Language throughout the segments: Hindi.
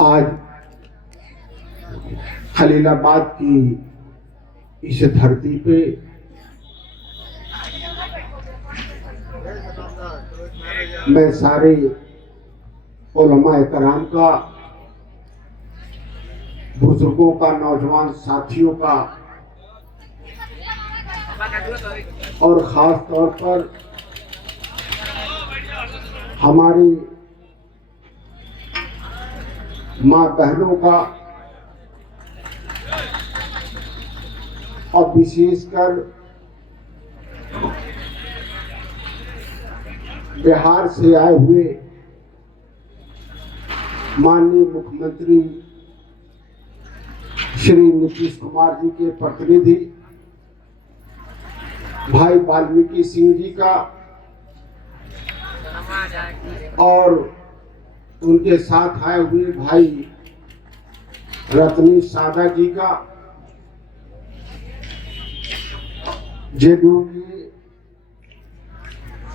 आज खलीलाबाद की इस धरती पे मैं सारे उलमा कराम का, बुजुर्गों का, नौजवान साथियों का और खास तौर पर हमारी माँ बहनों का और विशेषकर बिहार से आए हुए माननीय मुख्यमंत्री श्री नीतीश कुमार जी के प्रतिनिधि भाई वाल्मीकि सिंह जी का और उनके साथ आए हुए भाई रत्नी सादा जी का, जेडीयू के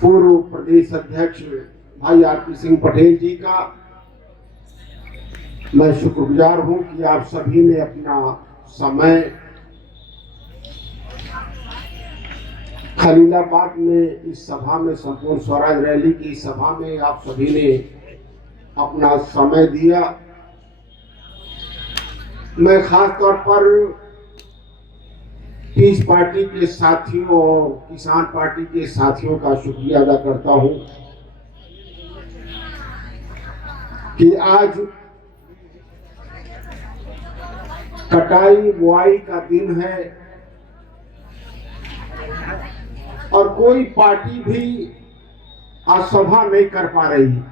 पूर्व प्रदेश अध्यक्ष भाई आरपी सिंह पटेल जी का मैं शुक्रगुजार हूं कि आप सभी ने अपना समय खलीलाबाद में इस सभा में, संपूर्ण स्वराज रैली की सभा में आप सभी ने अपना समय दिया। मैं खास तौर पर पीस पार्टी के साथियों और किसान पार्टी के साथियों का शुक्रिया अदा करता हूं कि आज कटाई बुआई का दिन है और कोई पार्टी भी आज सभा नहीं कर पा रही।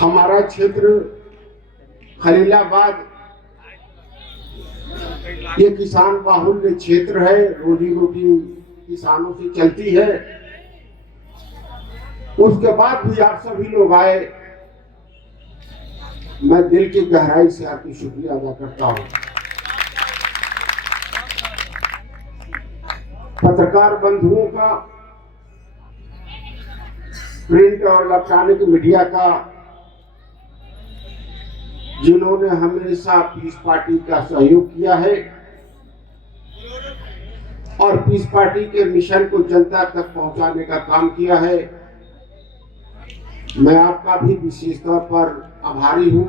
हमारा क्षेत्र खलीलाबाद ये किसान बाहुल्य क्षेत्र है, रोजी रोटी किसानों से चलती है। उसके बाद भी आप सभी लोग आए, मैं दिल की गहराई से आपकी शुक्रिया अदा करता हूं। पत्रकार बंधुओं का, प्रिंट और इलेक्ट्रॉनिक मीडिया का, जिन्होंने हमेशा पीस पार्टी का सहयोग किया है और पीस पार्टी के मिशन को जनता तक पहुंचाने का काम किया है, मैं आपका भी विशेष तौर पर आभारी हूं।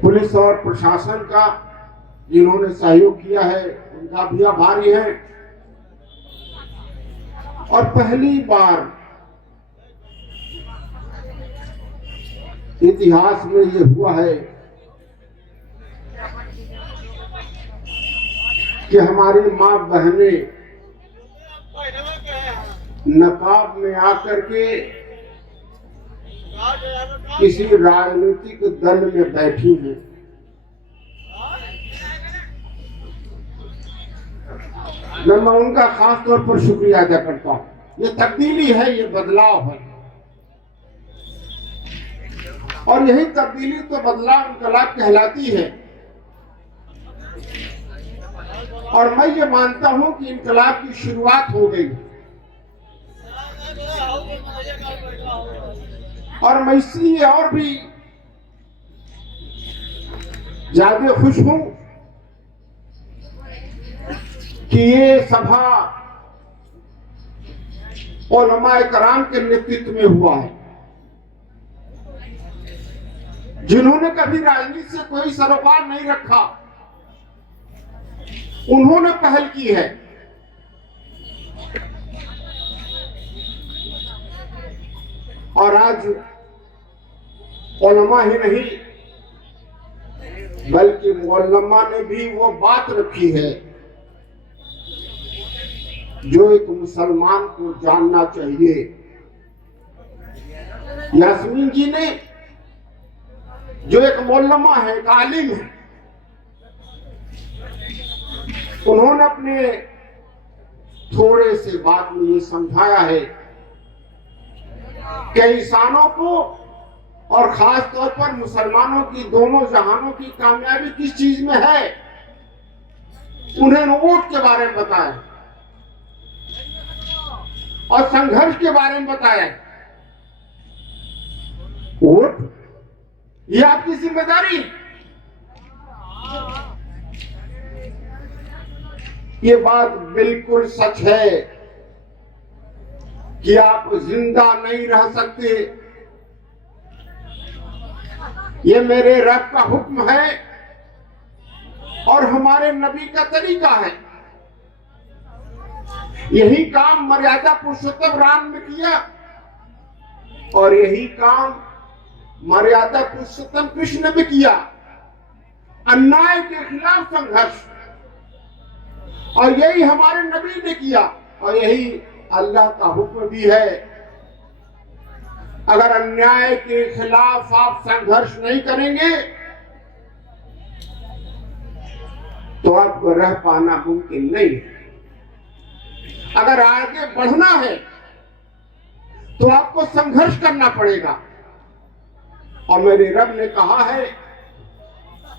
पुलिस और प्रशासन का जिन्होंने सहयोग किया है उनका भी आभारी है। और पहली बार इतिहास में ये हुआ है कि हमारी मां बहनें नकाब में आकर के किसी राजनीतिक दल में बैठी हैं। मैं उनका खास तौर पर शुक्रिया अदा करता हूं। ये तब्दीली है, ये बदलाव है और यही तब्दीली तो बदलाव इंकलाब कहलाती है। और मैं ये मानता हूं कि इंकलाब की शुरुआत हो गई और मैं इसलिए और भी ज्यादा खुश हूं कि ये सभा उलमा कराम के नेतृत्व में हुआ है, जिन्होंने कभी राजनीति से कोई सरोकार नहीं रखा, उन्होंने पहल की है। और आज उलमा ही नहीं बल्कि मुअल्लमा ने भी वो बात रखी है जो एक मुसलमान को जानना चाहिए। यास्मीन जी ने, जो एक मुअल्लमा है, एक आलिम है, उन्होंने अपने थोड़े से बात में ये समझाया है कि इंसानों को और खास तौर पर मुसलमानों की दोनों जहानों की कामयाबी किस चीज में है। उन्हें वोट के बारे में बताया और संघर्ष के बारे में बताया। वोट ये आपकी जिम्मेदारी, ये बात बिल्कुल सच है कि आप जिंदा नहीं रह सकते। ये मेरे रब का हुक्म है और हमारे नबी का तरीका है। यही काम मर्यादा पुरुषोत्तम राम ने किया और यही काम मर्यादा पुरुषोत्तम कृष्ण ने किया। अन्याय के खिलाफ संघर्ष, और यही हमारे नबी ने किया और यही अल्लाह का हुक्म भी है। अगर अन्याय के खिलाफ आप संघर्ष नहीं करेंगे तो आपको रह पाना मुमकिन नहीं है। अगर आगे बढ़ना है तो आपको संघर्ष करना पड़ेगा। और मेरे रब ने कहा है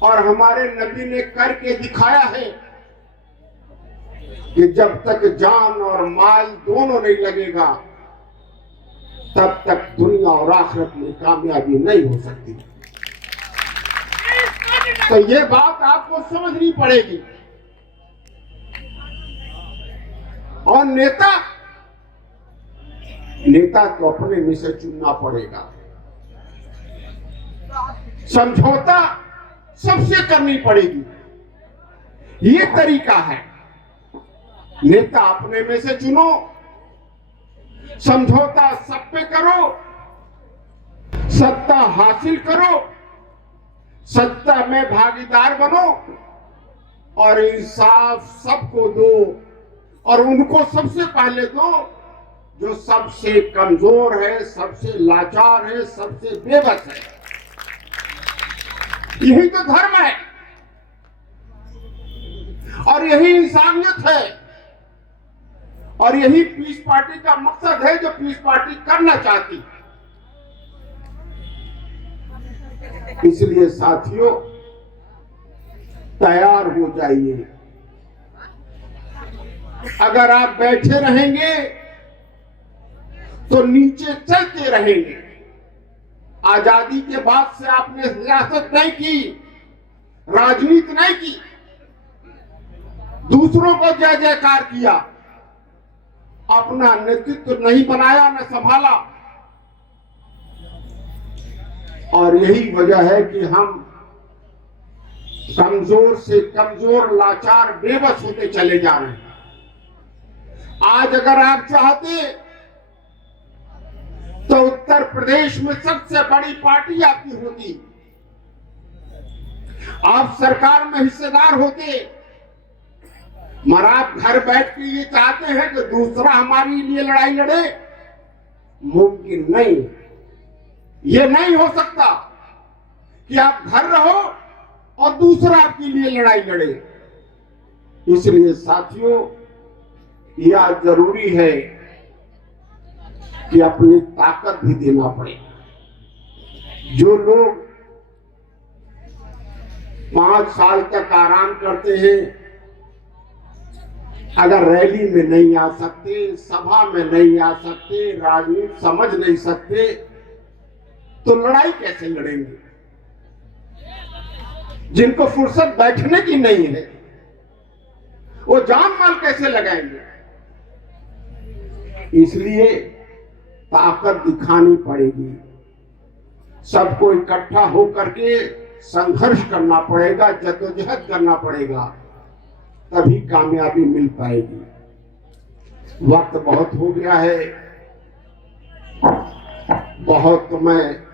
और हमारे नबी ने करके दिखाया है कि जब तक जान और माल दोनों नहीं लगेगा तब तक दुनिया और आखिरत में कामयाबी नहीं हो सकती। तो ये बात आपको समझनी पड़ेगी। और नेता तो अपने में से चुनना पड़ेगा। समझौता सबसे करनी पड़ेगी, ये तरीका है। नेता अपने में से चुनो, समझौता सब पे करो, सत्ता हासिल करो, सत्ता में भागीदार बनो और इंसाफ सबको दो और उनको सबसे पहले दो जो सबसे कमजोर है, सबसे लाचार है, सबसे बेबस है। यही तो धर्म है और यही इंसानियत है और यही पीस पार्टी का मकसद है जो पीस पार्टी करना चाहती। इसलिए साथियों तैयार हो जाइए। अगर आप बैठे रहेंगे तो नीचे चलते रहेंगे। आजादी के बाद से आपने सियासत नहीं की, राजनीति नहीं की, दूसरों को जय जयकार किया, अपना नेतृत्व नहीं बनाया न संभाला। और यही वजह है कि हम कमजोर से कमजोर, लाचार, बेबस होते चले जा रहे हैं। आज अगर आप चाहते तो उत्तर प्रदेश में सबसे बड़ी पार्टी आपकी होती, आप सरकार में हिस्सेदार होते, मगर आप घर बैठ के ये चाहते हैं कि दूसरा हमारे लिए लड़ाई लड़े। मुमकिन नहीं, ये नहीं हो सकता कि आप घर रहो और दूसरा आपके लिए लड़ाई लड़े। इसलिए साथियों यह जरूरी है कि अपनी ताकत भी देना पड़ेगा। जो लोग 5 साल तक आराम करते हैं, अगर रैली में नहीं आ सकते, सभा में नहीं आ सकते, राजनीति समझ नहीं सकते, तो लड़ाई कैसे लड़ेंगे? जिनको फुर्सत बैठने की नहीं है वो जान माल कैसे लगाएंगे? इसलिए ताकत दिखानी पड़ेगी, सबको इकट्ठा होकर के संघर्ष करना पड़ेगा, जद्दोजहद करना पड़ेगा, तभी कामयाबी मिल पाएगी। वक्त बहुत हो गया है, बहुत तो मैं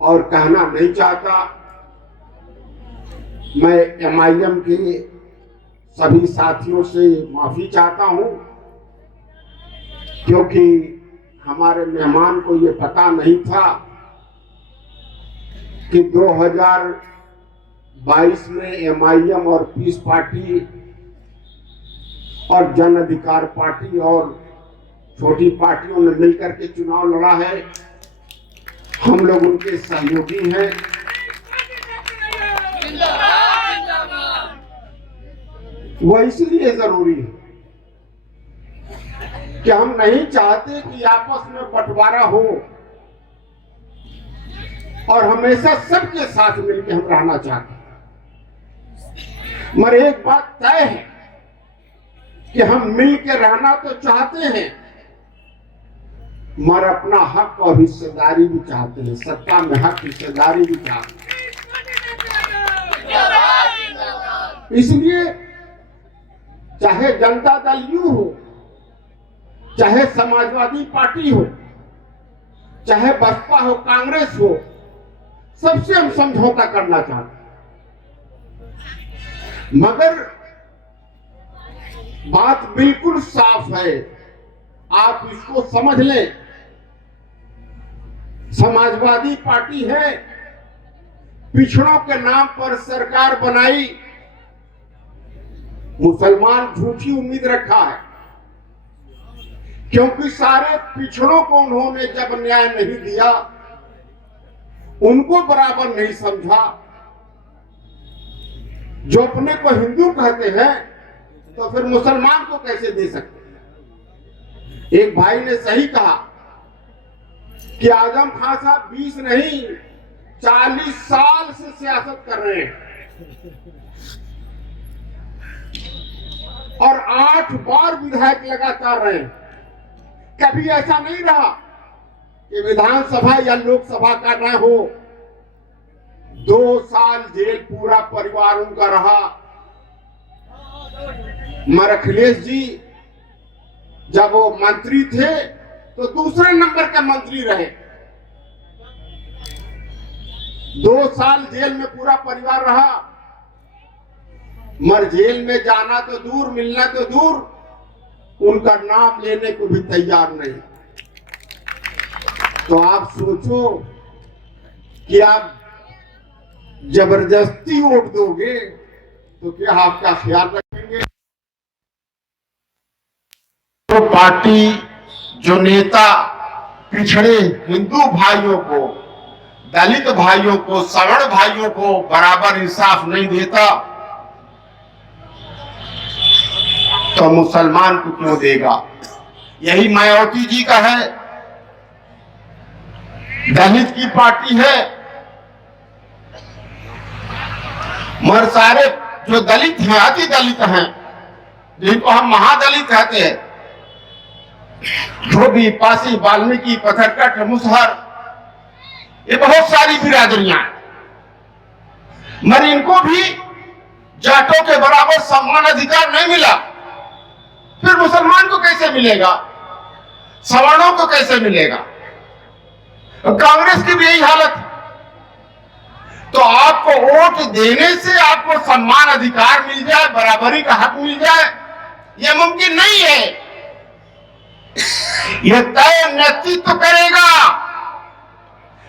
और कहना नहीं चाहता। मैं MIM के सभी साथियों से माफी चाहता हूं क्योंकि हमारे मेहमान को ये पता नहीं था कि 2022 में MIM और पीस पार्टी और जन अधिकार पार्टी और छोटी पार्टियों ने मिलकर के चुनाव लड़ा है। हम लोग उनके सहयोगी हैं। वो इसलिए जरूरी है कि हम नहीं चाहते कि आपस में बंटवारा हो और हमेशा सबके साथ मिलकर हम रहना चाहते हैं। मगर एक बात तय है कि हम मिलकर रहना तो चाहते हैं, मगर अपना हक और हिस्सेदारी भी चाहते हैं। सत्ता में हक हिस्सेदारी भी चाहते हैं। इसलिए चाहे जनता दल यू हो, चाहे समाजवादी पार्टी हो, चाहे बसपा हो, कांग्रेस हो, सबसे हम समझौता करना चाहते हैं। मगर बात बिल्कुल साफ है, आप इसको समझ लें। समाजवादी पार्टी है, पिछड़ों के नाम पर सरकार बनाई, मुसलमान झूठी उम्मीद रखा है, क्योंकि सारे पिछड़ों को उन्होंने जब न्याय नहीं दिया, उनको बराबर नहीं समझा। जो अपने को हिंदू कहते हैं तो फिर मुसलमान को कैसे दे सकते? एक भाई ने सही कहा कि आजम खान साहब 20 नहीं 40 साल से सियासत कर रहे हैं और 8 बार विधायक लगातार रहे। कभी ऐसा नहीं रहा कि विधानसभा या लोकसभा का न हो। 2 साल जेल पूरा परिवार उनका रहा। मगर अखिलेश जी जब वो मंत्री थे तो दूसरे नंबर के मंत्री रहे। 2 साल जेल में पूरा परिवार रहा, मगर जेल में जाना तो दूर, मिलना तो दूर, उनका नाम लेने को भी तैयार नहीं। तो आप सोचो कि आप जबरदस्ती वोट दोगे तो क्या आपका ख्याल रखेंगे? तो पार्टी जो नेता पिछड़े हिंदू भाइयों को, दलित भाइयों को, सवर्ण भाइयों को बराबर इंसाफ नहीं देता तो मुसलमान को क्यों देगा? यही मायावती जी का है। दलित की पार्टी है, मगर सारे जो दलित हैं, अति दलित हैं, जिनको हम महादलित कहते हैं, धोबी, पासी, वाल्मीकि, पत्थरकट, मुसहर, ये बहुत सारी बिरादरियां हैं, मगर इनको भी जाटों के बराबर समान अधिकार नहीं मिला। फिर मुसलमान को कैसे मिलेगा? सवर्णों को कैसे मिलेगा? कांग्रेस की भी यही हालत है। तो आपको वोट देने से आपको सम्मान अधिकार मिल जाए, बराबरी का हक मिल जाए, यह मुमकिन नहीं है। यह तय नेतृत्व करेगा।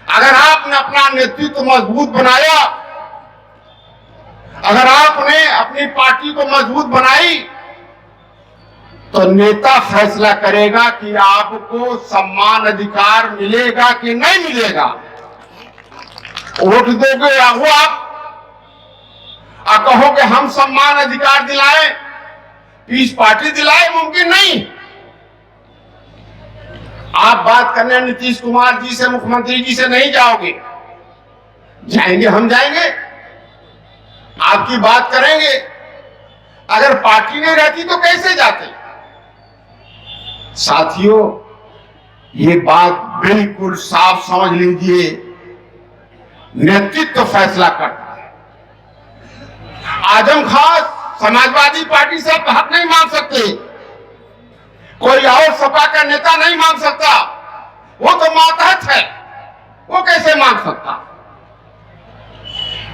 अगर आपने अपना नेतृत्व मजबूत बनाया, अगर आपने अपनी पार्टी को मजबूत बनाई, तो नेता फैसला करेगा कि आपको सम्मान अधिकार मिलेगा कि नहीं मिलेगा। वोट दोगे या वो आप कहोगे हम सम्मान अधिकार दिलाए, पीस पार्टी दिलाए, मुमकिन नहीं। आप बात करने नीतीश कुमार जी से, मुख्यमंत्री जी से नहीं जाओगे। जाएंगे, हम जाएंगे, आपकी बात करेंगे। अगर पार्टी नहीं रहती तो कैसे जाते? साथियों, ये बात बिल्कुल साफ समझ लीजिए, नेतृत्व फैसला करता है। आजम खान समाजवादी पार्टी से आप हक नहीं मांग सकते, कोई और सपा का नेता नहीं मांग सकता, वो तो मातहत है, वो कैसे मांग सकता?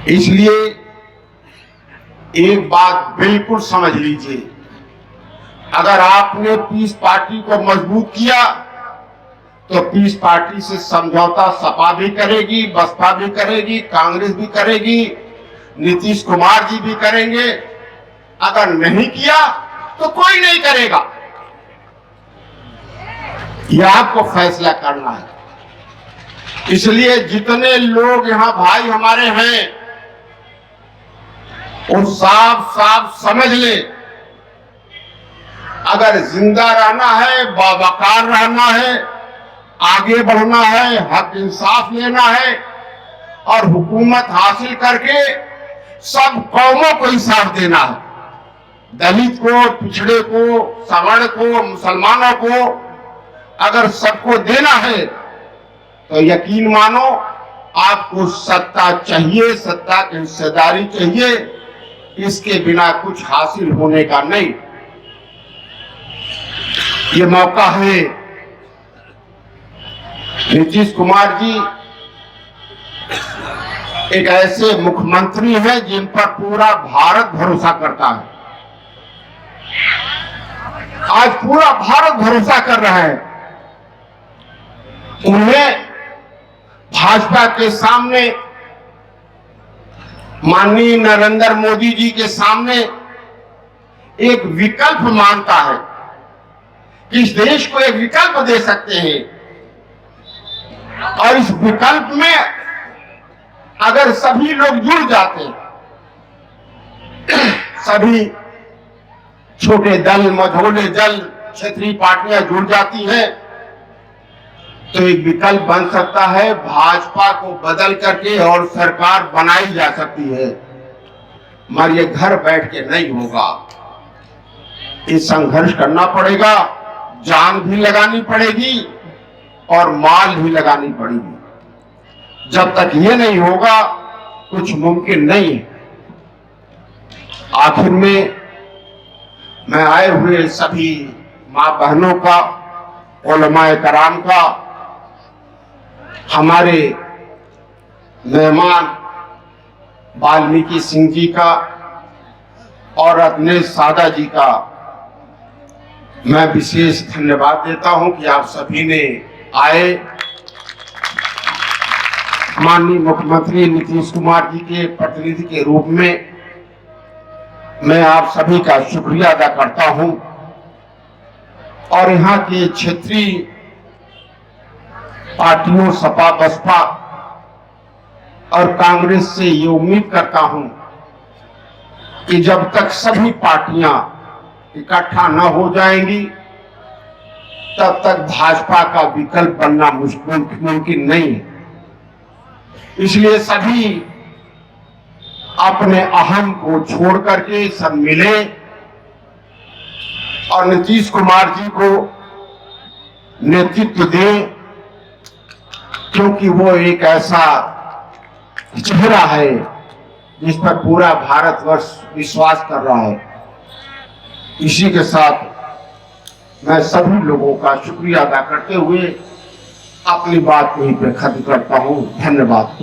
इसलिए एक बात बिल्कुल समझ लीजिए, अगर आपने पीस पार्टी को मजबूत किया तो पीस पार्टी से समझौता सपा भी करेगी, बसपा भी करेगी, कांग्रेस भी करेगी, नीतीश कुमार जी भी करेंगे। अगर नहीं किया तो कोई नहीं करेगा। यह आपको फैसला करना है। इसलिए जितने लोग यहां भाई हमारे हैं, वो साफ साफ समझ ले अगर जिंदा रहना है, बावकार रहना है, आगे बढ़ना है, हक इंसाफ लेना है और हुकूमत हासिल करके सब कौमों को इंसाफ देना है, दलित को, पिछड़े को, सवर्ण को, मुसलमानों को अगर सबको देना है तो यकीन मानो आपको सत्ता चाहिए, सत्ता की हिस्सेदारी चाहिए। इसके बिना कुछ हासिल होने का नहीं। ये मौका है। नीतीश कुमार जी एक ऐसे मुख्यमंत्री हैं जिन पर पूरा भारत भरोसा करता है। आज पूरा भारत भरोसा कर रहा है। उन्हें भाजपा के सामने, माननीय नरेंद्र मोदी जी के सामने एक विकल्प मानता है कि इस देश को एक विकल्प दे सकते हैं और इस विकल्प में अगर सभी लोग जुड़ जाते, सभी छोटे दल, मझोले दल, क्षेत्रीय पार्टियां जुड़ जाती हैं तो एक विकल्प बन सकता है। भाजपा को बदल करके और सरकार बनाई जा सकती है, मगर ये घर बैठ के नहीं होगा। ये संघर्ष करना पड़ेगा, जान भी लगानी पड़ेगी और माल भी लगानी पड़ेगी। जब तक ये नहीं होगा कुछ मुमकिन नहीं है। आखिर में मैं आए हुए सभी मां बहनों का, उलमाए कराम का, हमारे मेहमान वाल्मीकि सिंह जी का और अपने सादा जी का मैं विशेष धन्यवाद देता हूं कि आप सभी ने आए। माननीय मुख्यमंत्री नीतीश कुमार जी के प्रतिनिधि के रूप में मैं आप सभी का शुक्रिया अदा करता हूं और यहाँ के क्षेत्रीय पार्टियों सपा, बसपा और कांग्रेस से ये उम्मीद करता हूं कि जब तक सभी पार्टियां इकट्ठा न हो जाएंगी तब तक भाजपा का विकल्प बनना मुमकिन नहीं है। इसलिए सभी अपने अहम को छोड़ करके सब मिले और नीतीश कुमार जी को नेतृत्व दें, क्योंकि वो एक ऐसा चेहरा है जिस पर पूरा भारतवर्ष विश्वास कर रहा है। इसी के साथ मैं सभी लोगों का शुक्रिया अदा करते हुए अपनी बात को ही खत्म करता हूँ। धन्यवाद।